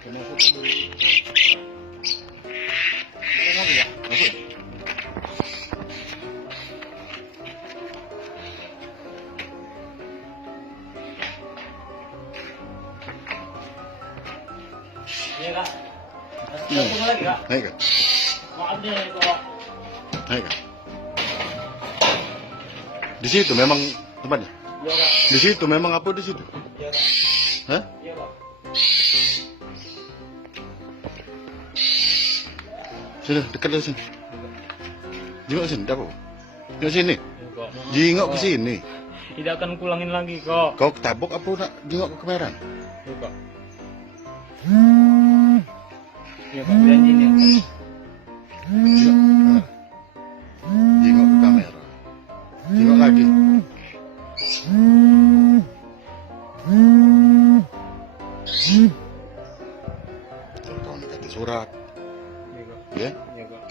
Kena foto dulu. Kenapa ya? Masuk. Iya kak. Ketemu lagi kak. Naik kan? Maaf deh kok. Naik kan? Di situ memang tempatnya. Iya kak. Di situ memang apa di situ? Iya kak. Hah? Iya kak. Sini, dekat dari sini. Jengok sini, apa? Jengok sini. Iya kak. Jengok ke sini. Tidak akan kulangin lagi kok. Kau ketabok apa nak jengok ke kameran? Iya kak. Iya kak. Janji nih. Jengok. Jengok ke kamera. Jengok lagi. Kau nak kata surat. Iya kak. Ya? Iya kak.